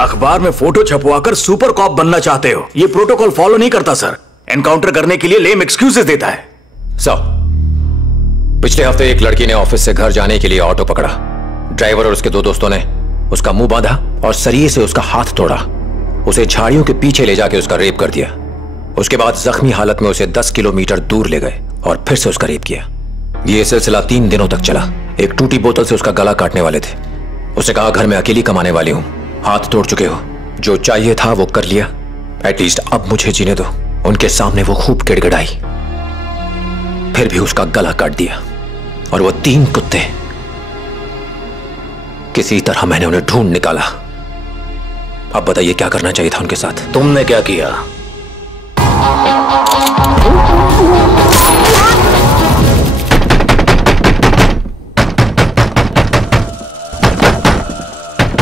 अखबार में photo छपवाकर super cop बनना चाहते हो, ये प्रोटोकॉल फॉलो नहीं करता सर। एनकाउंटर करने के लिए लेम एक्सक्यूजेस देता है। सर, पिछले हफ्ते एक लड़की ने ऑफिस से घर जाने के लिए ऑटो पकड़ा। ड्राइवर और उसके दो दोस्तों ने उसका मुंह बांधा और सरिये से उसका हाथ तोड़ा। उसे झाड़ियों के पीछे ले जाके उसका रेप कर दिया। उसके बाद जख्मी हालत में उसे 10 किलोमीटर दूर ले गए और फिर से उसका रेप किया। यह सिलसिला 3 दिनों तक चला। एक टूटी बोतल से उसका गला काटने वाले थे। उसे कहा, घर में अकेली कमाने वाली हूं, हाथ तोड़ चुके हो, जो चाहिए था वो कर लिया, एटलीस्ट अब मुझे जीने दो। उनके सामने वो खूब गिड़गिड़ाई, फिर भी उसका गला काट दिया। और वो 3 कुत्ते, किसी तरह मैंने उन्हें ढूंढ निकाला। अब बताइए क्या करना चाहिए था उनके साथ? तुमने क्या किया?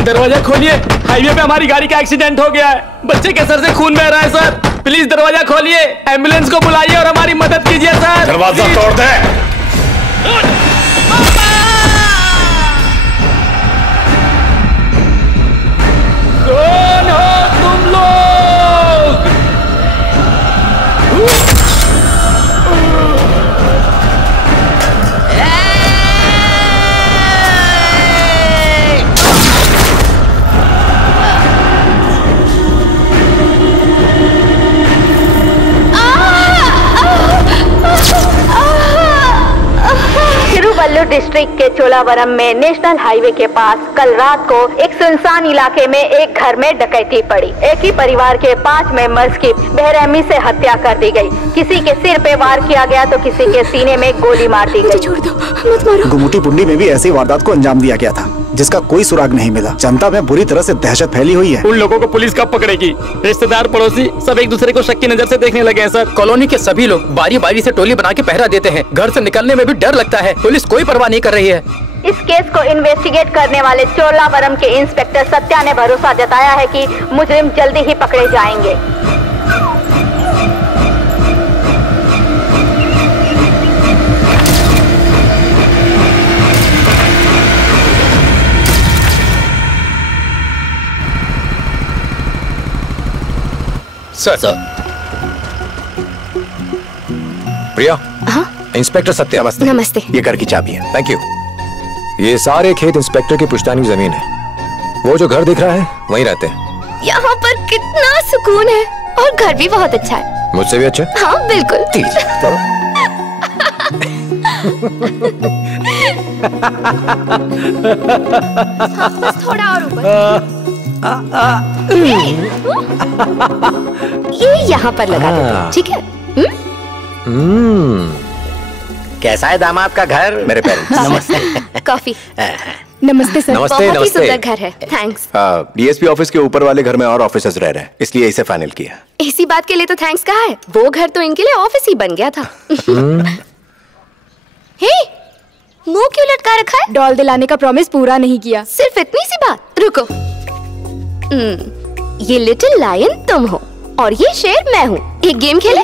दरवाजा खोलिए, हाईवे पे हमारी गाड़ी का एक्सीडेंट हो गया है। बच्चे के सर से खून बह रहा है सर, प्लीज दरवाजा खोलिए, एम्बुलेंस को बुलाइए और हमारी मदद कीजिए सर। दरवाजा तोड़ दे। कौन हो तुम लोग? तिरुवल्लुर डिस्ट्रिक्ट के चोलावरम में नेशनल हाईवे के पास कल रात को एक सुनसान इलाके में एक घर में डकैती पड़ी। एक ही परिवार के 5 मेंबर्स की बेरहमी से हत्या कर दी गई। किसी के सिर पे वार किया गया तो किसी के सीने में गोली मार दी गई। छोड़ दो, मत मारो। गुमुटी पुंडी में भी ऐसी वारदात को अंजाम दिया गया था, जिसका कोई सुराग नहीं मिला। जनता में बुरी तरह से दहशत फैली हुई है। उन लोगों को पुलिस कब पकड़ेगी? रिश्तेदार पड़ोसी सब एक दूसरे को शक की नजर से देखने लगे हैं सर। कॉलोनी के सभी लोग बारी बारी से टोली बना के पहरा देते हैं। घर से निकलने में भी डर लगता है। पुलिस कोई परवाह नहीं कर रही है। इस केस को इन्वेस्टिगेट करने वाले चोलावरम के इंस्पेक्टर सत्या ने भरोसा जताया है कि मुजरिम जल्दी ही पकड़े जाएंगे। सर। प्रिया। हाँ? इंस्पेक्टर सत्या। नमस्ते। नमस्ते। ये घर की चाबी है। Thank you. ये सारे खेत इंस्पेक्टर की पुश्तैनी जमीन है। वो जो घर दिख रहा है वहीं रहते हैं। यहाँ पर कितना सुकून है और घर भी बहुत अच्छा है। मुझसे भी अच्छा? हाँ बिल्कुल। हाँ, बस थोड़ा और ऊपर। ये यहाँ पर लगा दो, ठीक है? कैसा है दामाद का घर? मेरे पेरेंट्स। नमस्ते। कॉफी। नमस्ते सर। नमस्ते, बहुत ही नमस्ते। सुंदर घर है। थैंक्स। डीएसपी ऑफिस के ऊपर वाले घर में और ऑफिसर्स रह रहे हैं, इसलिए इसे फाइनल किया। इसी बात के लिए तो थैंक्स कहा है। वो घर तो इनके लिए ऑफिस ही बन गया था। हे, मुंह क्यों लटका रखा है? डॉल दिलाने का प्रॉमिस पूरा नहीं किया। सिर्फ इतनी सी बात? रुको। ये लिटिल लायन तुम हो और ये शेर मैं हूँ। एक गेम खेले?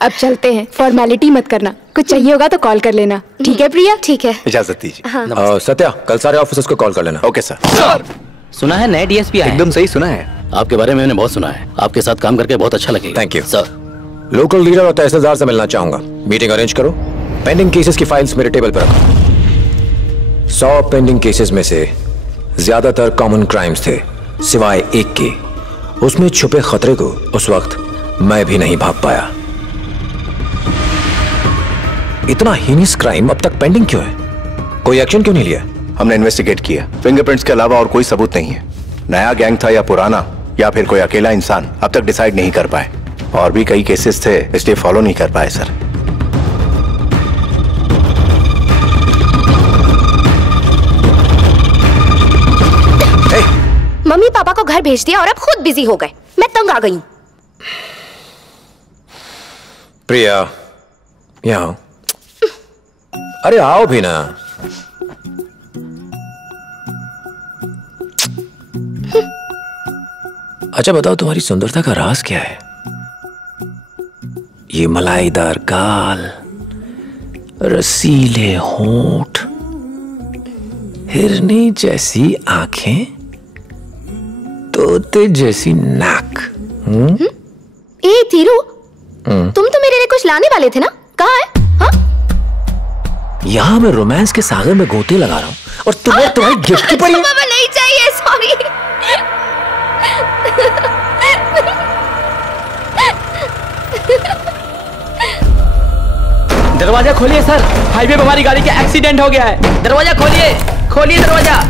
अब चलते हैं, फॉर्मेलिटी मत करना। कुछ चाहिए होगा तो कॉल कर लेना, ठीक है प्रिया? ठीक है। इजाजत दीजिए। हाँ। सत्या, कल सारे ऑफिसर्स को कॉल कर लेना। Okay sir. सुना है नए डीएसपी आए? एकदम सही सुना है। आपके बारे में मैंने बहुत सुना है। आपके साथ काम करके बहुत अच्छा लगेगा। Thank you sir. Local leader और तहसीलदार से मिलना चाहूंगा। मीटिंग अरेंज करो। पेंडिंग केसेस की फाइल्स मेरे टेबल पर रखो। 100 पेंडिंग केसेस में से ज्यादातर कॉमन क्राइम्स थे, सिवाय एक के। उसमें छुपे खतरे को उस वक्त मैं भी नहीं भाप पाया। इतना हीनियस क्राइम अब तक पेंडिंग क्यों है? कोई एक्शन क्यों नहीं लिया? हमने इन्वेस्टिगेट किया, फिंगरप्रिंट्स के अलावा और कोई सबूत नहीं है। नया गैंग था या पुराना, या फिर कोई अकेला इंसान, अब तक डिसाइड नहीं कर पाए। और भी कई केसेस थे, इसलिए फॉलो नहीं कर पाए सर। मम्मी पापा को घर भेज दिया और अब खुद बिजी हो गए। मैं तंग आ गई। प्रिया, यहाँ आओ। अरे आओ भी ना। अच्छा बताओ, तुम्हारी सुंदरता का राज क्या है? ये मलाईदार गाल, रसीले होंठ, हिरनी जैसी आंखें, तोते जैसी नाक। ए धीरू, तुम तो मेरे लिए कुछ लाने वाले थे ना, कहाँ है? यहाँ मैं रोमांस के सागर में गोते लगा रहा हूँ और तुम्हें तुम्हारी गिफ्ट की पड़ी। बाबा नहीं चाहिए, सॉरी। दरवाजा खोलिए सर, हाईवे पे हमारी गाड़ी का एक्सीडेंट हो गया है। दरवाजा खोलिए, खोलिए दरवाजा।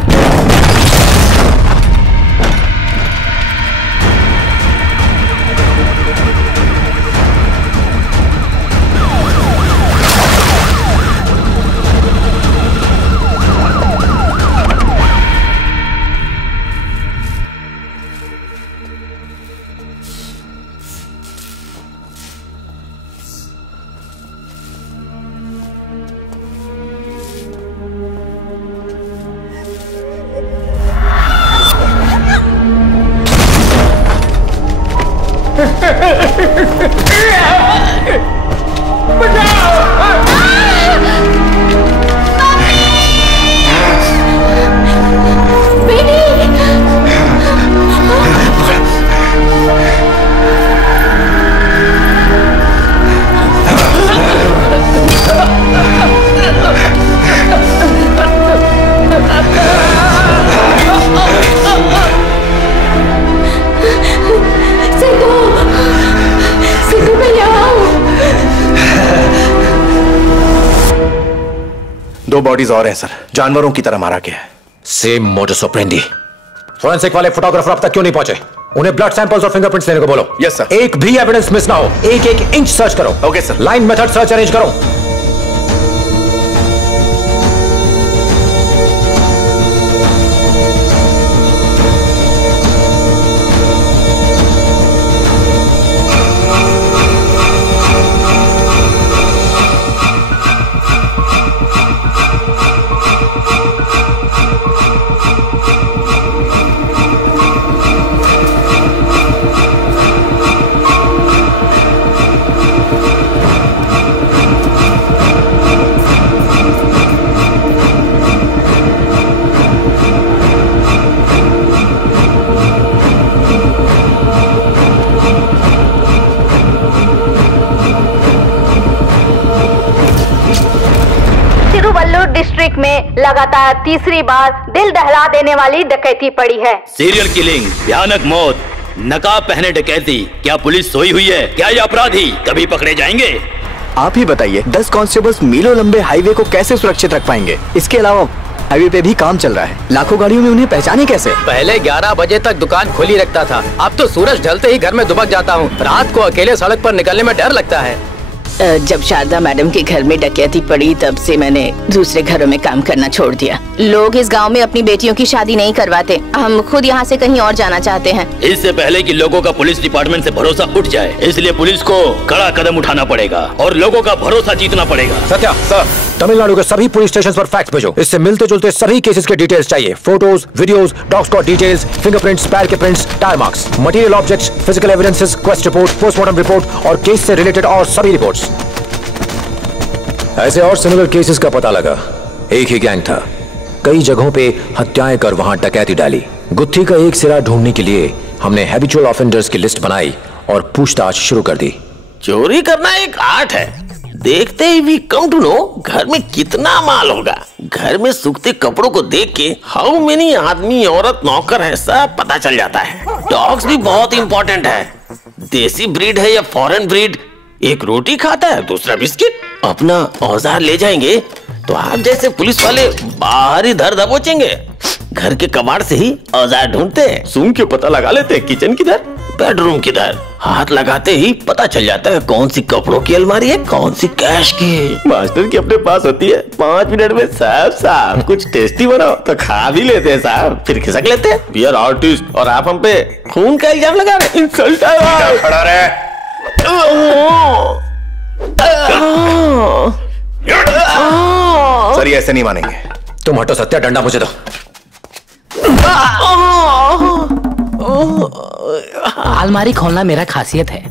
दो बॉडीज और हैं सर, जानवरों की तरह मारा गया है। Same modus operandi. फोरेंसिक वाले फोटोग्राफर अब तक क्यों नहीं पहुंचे? उन्हें ब्लड सैंपल्स और फिंगरप्रिंट्स लेने को बोलो। Yes sir. एक भी एविडेंस मिस ना हो, एक एक इंच सर्च करो। Okay sir. Line method search arrange करो। डिस्ट्रिक्ट में लगातार तीसरी बार दिल दहला देने वाली डकैती पड़ी है। सीरियल किलिंग, भयानक मौत, नकाब पहने डकैती। क्या पुलिस सोई हुई है? क्या ये अपराधी कभी पकड़े जाएंगे? आप ही बताइए, 10 कांस्टेबल्स मीलों लंबे हाईवे को कैसे सुरक्षित रख पाएंगे? इसके अलावा हाईवे पे भी काम चल रहा है, लाखों गाड़ियों में उन्हें पहचाने कैसे? पहले 11 बजे तक दुकान खुली रखता था, अब तो सूरज ढलते ही घर में दुबक जाता हूँ। रात को अकेले सड़क पर निकलने में डर लगता है। जब शारदा मैडम के घर में डकैती पड़ी तब से मैंने दूसरे घरों में काम करना छोड़ दिया। लोग इस गांव में अपनी बेटियों की शादी नहीं करवाते, हम खुद यहाँ से कहीं और जाना चाहते हैं। इससे पहले कि लोगों का पुलिस डिपार्टमेंट से भरोसा उठ जाए, इसलिए पुलिस को कड़ा कदम उठाना पड़ेगा और लोगों का भरोसा जीतना पड़ेगा। सत्या सर, तमिलनाडु के सभी पुलिस स्टेशन पर फैक्स भेजो। इससे मिलते जुलते सभी केसेस के डिटेल्स चाहिए। Photos, videos, dog squad details, fingerprints, पैर के prints, tyre marks, material objects, physical evidences, quest report, postmortem report और केस से रिलेटेड और सभी रिपोर्ट्स। ऐसे और सिमिलर केसेस का पता लगा। एक ही गैंग था, कई जगहों पे हत्याएं कर वहां डकैती डाली। गुत्थी का एक सिरा ढूंढने के लिए हमने हैबिचुअल ऑफेंडर्स की लिस्ट बनाई और पूछताछ शुरू कर दी। चोरी करना एक आर्ट है, देखते ही वी कम टू नो घर में कितना माल होगा। घर में सूखते कपड़ों को देख के हाउ मेनी आदमी, औरत, नौकर है सब पता चल जाता है। डॉग्स भी बहुत इंपॉर्टेंट है, देसी ब्रीड है या फॉरेन ब्रीड। एक रोटी खाता है, दूसरा बिस्किट। अपना औजार ले जाएंगे तो आप जैसे पुलिस वाले बाहर ही धर दबोचेंगे। घर के कबाड़ से ही औजार ढूंढते हैं, सूंघ के पता लगा लेते हैं किचन किधर, बेडरूम किधर। हाथ लगाते ही पता चल जाता है कौन सी कपड़ों की अलमारी है, कौन सी कैश की। मास्टर की अपने पास होती है, 5 मिनट में सब साफ। कुछ टेस्टी बनाओ तो खा भी लेते हैं साहब, फिर खिसक लेते हैं। वी आर आर्टिस्ट और आप हम पे खून का इल्जाम लगा रहे। इंसल्ट है। खड़ा रहे। सर ये ऐसे नहीं मानेंगे। तुम हटो सत्या, डंडा मुझे दो। अलमारी खोलना मेरा खासियत है।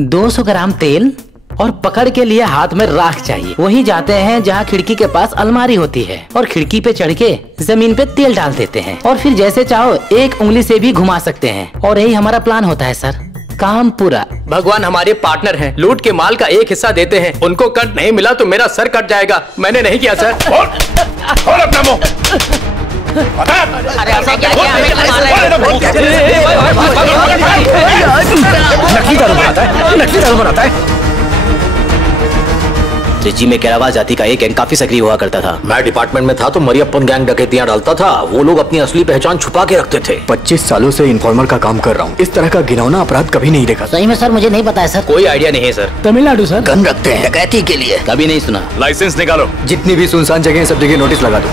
200 ग्राम तेल और पकड़ के लिए हाथ में राख चाहिए। वहीं जाते हैं जहाँ खिड़की के पास अलमारी होती है और खिड़की पे चढ़ के जमीन पे तेल डाल देते हैं और फिर जैसे चाहो एक उंगली से भी घुमा सकते हैं और यही हमारा प्लान होता है सर। काम पूरा। भगवान हमारे पार्टनर हैं, लूट के माल का एक हिस्सा देते हैं। उनको कट नहीं मिला तो मेरा सर कट जाएगा। मैंने नहीं किया सर। खोल अपना मुंह। अरे ऐसा क्या किया? नकली दारू बनाता है, नकली दारू बनाता है। त्रिची में केरावा जाति का एक गैंग काफी सक्रिय हुआ करता था। मैं डिपार्टमेंट में था तो मरियप्पन गैंग डकैतियां डालता था। वो लोग अपनी असली पहचान छुपा के रखते थे। 25 सालों से इन्फॉर्मर का काम कर रहा हूँ। इस तरह का घिनौना अपराध कभी नहीं देखा। सही में सर मुझे नहीं पता है सर। कोई आइडिया नहीं है सर। तमिलनाडु सर। गन रखते हैं डकैती के लिए। कभी नहीं सुना। लाइसेंस निकालो। जितनी भी सुनसान जगह सब जगह नोटिस लगा दो।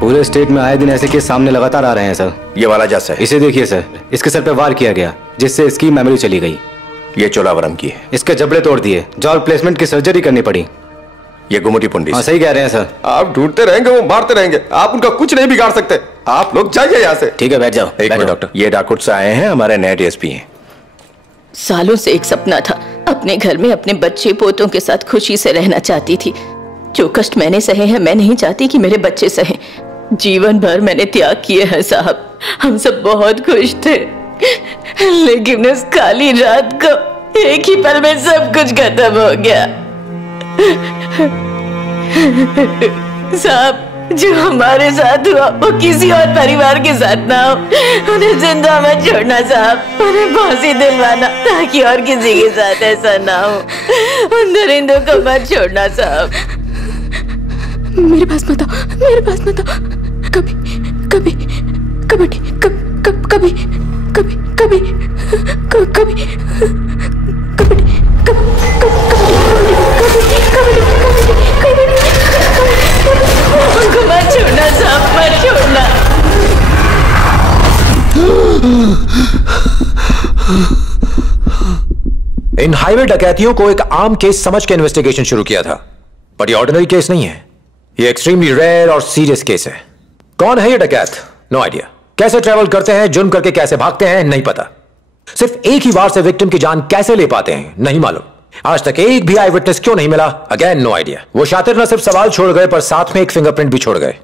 पूरे स्टेट में आए दिन ऐसे केस सामने लगातार आ रहे हैं सर। ये वाला जस है। इसे देखिए सर, इसके सर पे वार किया गया जिससे इसकी मेमोरी चली गई। ये चोलावरम की है। इसके जबड़े तोड़ दिए, जॉ रिप्लेसमेंट की सर्जरी करनी पड़ी। ये गुमुटी पुंडी। हाँ सही कह रहे हैं सर। आप ढूंढते रहेंगे वो मारते रहेंगे, आप उनका कुछ नहीं बिगाड़ सकते। आप लोग जाइए यहाँ से। ठीक है बैठ जाओ। एक मिनट डॉक्टर, ये डाकुट से आए हैं, हमारे नए डीएसपी हैं। सालों से एक सपना था, अपने घर में अपने बच्चे पोतों के साथ खुशी से रहना चाहती थी। जो कष्ट मैंने सहे हैं मैं नहीं चाहती कि मेरे बच्चे सहे। जीवन भर मैंने त्याग किए हैं साहब। हम सब बहुत खुश थे, लेकिन उस काली रात को एक ही पल में सब कुछ खत्म हो गया। साहब जो हमारे साथ हुआ वो किसी और परिवार के साथ ना हो। उन्हें जिंदा मत छोड़ना साहब, उन्हें फांसी दिलवाना ताकि और किसी के साथ ऐसा ना हो। उन दरिंदों को मत छोड़ना साहब। मेरे पास मत आओ, मेरे पास मत आओ। कभी कभी कबड्डी कभी कभी कभी कभी कबड्डी उनको मत छोड़ना साहब, मत छोड़ना। इन हाईवे डकैतियों को एक आम केस समझ के इन्वेस्टिगेशन शुरू किया था, पर ये ऑर्डिनरी केस नहीं है। ये एक्सट्रीमली रेयर और सीरियस केस है। कौन है ये डकैत? No idea. कैसे ट्रैवल करते हैं, जुर्म करके कैसे भागते हैं, नहीं पता। सिर्फ एक ही वार से विक्टिम की जान कैसे ले पाते हैं, नहीं मालूम। आज तक एक भी आई विटनेस क्यों नहीं मिला, अगेन नो आइडिया। वो शातिर न सिर्फ सवाल छोड़ गए पर साथ में एक फिंगरप्रिंट भी छोड़ गए।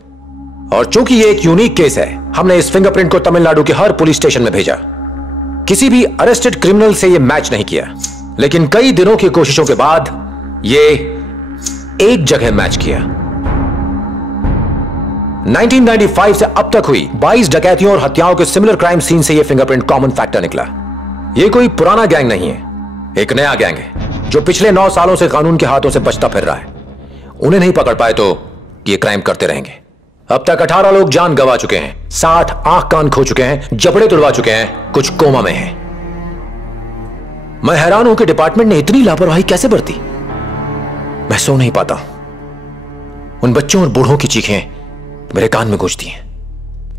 और चूंकि ये एक यूनिक केस है, हमने इस फिंगरप्रिंट को तमिलनाडु के हर पुलिस स्टेशन में भेजा। किसी भी अरेस्टेड क्रिमिनल से ये मैच नहीं किया, लेकिन कई दिनों की कोशिशों के बाद ये एक जगह मैच किया। 1995 से अब तक हुई 22 डकैतियों और हत्याओं के सिमिलर क्राइम सीन से यह फिंगरप्रिंट कॉमन फैक्टर निकला। यह कोई पुराना गैंग नहीं है, एक नया गैंग है जो पिछले 9 सालों से कानून के हाथों से बचता फिर रहा है। उन्हें नहीं पकड़ पाए तो ये क्राइम करते रहेंगे। अब तक 18 लोग जान गंवा चुके हैं, 60 आंख कान खो चुके हैं, जबड़े तुड़वा चुके हैं, कुछ कोमा में हैं। मैं हैरान हूं कि डिपार्टमेंट ने इतनी लापरवाही कैसे बरती। मैं सो नहीं पाता। उन बच्चों और बूढ़ों की चीखें मेरे कान में गूंजती हैं।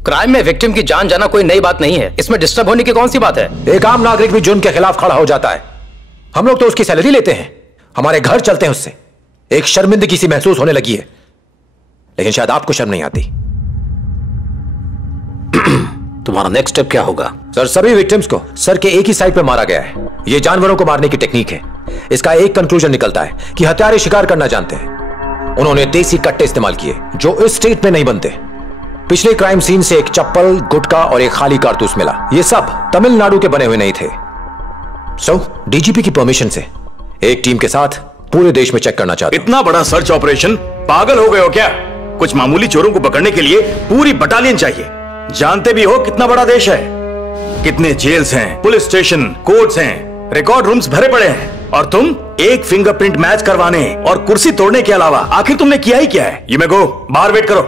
क्राइम में विक्टिम की जान जाना कोई नई बात नहीं है, इसमें डिस्टर्ब होने की कौन सी बात है? एक आम नागरिक भी जुर्म के खिलाफ खड़ा हो जाता है। हम लोग तो उसकी सैलरी लेते हैं, हमारे घर चलते हैं उससे। एक शर्मिंदगी सी महसूस होने लगी है, लेकिन शायद आपको शर्म नहीं आती। तुम्हारा नेक्स्ट स्टेप क्या होगा? सर, सभी विक्टिम्स को सर के एक ही साइड पे मारा गया है। यह जानवरों को मारने की टेक्निक है। इसका एक कंक्लूजन निकलता है कि हत्यारे शिकार करना जानते हैं। उन्होंने देसी कट्टे इस्तेमाल किए जो इस स्टेट में नहीं बनते। पिछले क्राइम सीन से एक चप्पल, गुटखा और एक खाली कारतूस मिला। ये सब तमिलनाडु के बने हुए नहीं थे। डीजीपी की परमिशन से एक टीम के साथ पूरे देश में चेक करना चाहते। इतना बड़ा सर्च ऑपरेशन, पागल हो गए हो क्या? कुछ मामूली चोरों को पकड़ने के लिए पूरी बटालियन चाहिए। जानते भी हो कितना बड़ा देश है, कितने जेल्स हैं, पुलिस स्टेशन, कोर्ट्स हैं, रिकॉर्ड रूम्स भरे पड़े हैं, और तुम एक फिंगरप्रिंट मैच करवाने और कुर्सी तोड़ने के अलावा आखिर तुमने किया ही क्या है? यू मे गो, बाहर वेट करो।